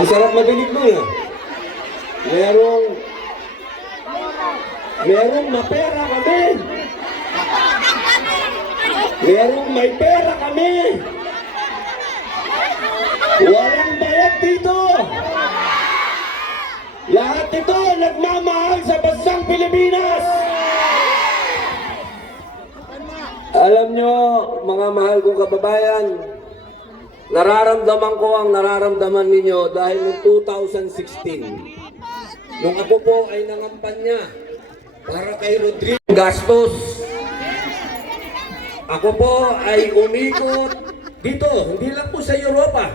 Ang sarap madinig mo yan. Merong mapera kami. Merong may pera kami. Walang bayad dito. Lahat ito nagmamahal sa bansang Pilipinas. Alam nyo, mga mahal kong kababayan, nararamdaman ko ang nararamdaman ninyo dahil noong 2016, nung ako po ay nangampanya para kay Rodrigo Gastos, ako po ay umikot dito, hindi lang po sa Europa,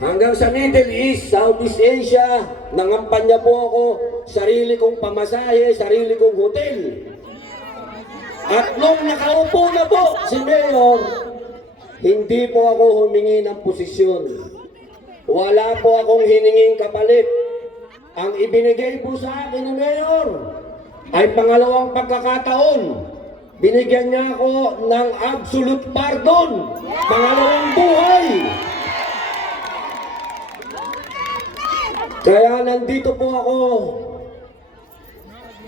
hanggang sa Middle East, Southeast Asia. Nangampanya po ako, sarili kong pamasahe, sarili kong hotel. At nung nakaupo na po si Mayor, hindi po ako humingi ng posisyon. Wala po akong hininging kapalit. Ang ibinigay po sa akin ni Mayor ay pangalawang pagkakataon. Binigyan niya ako ng absolute pardon. Pangalawang buhay. Kaya nandito po ako.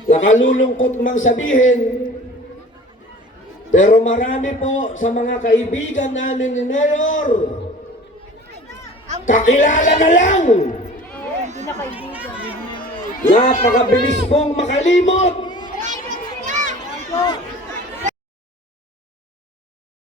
Nakalulungkot mang sabihin, pero marami po sa mga kaibigan namin ni Mayor, kakilala na lang. Napakabilis pong makalimot.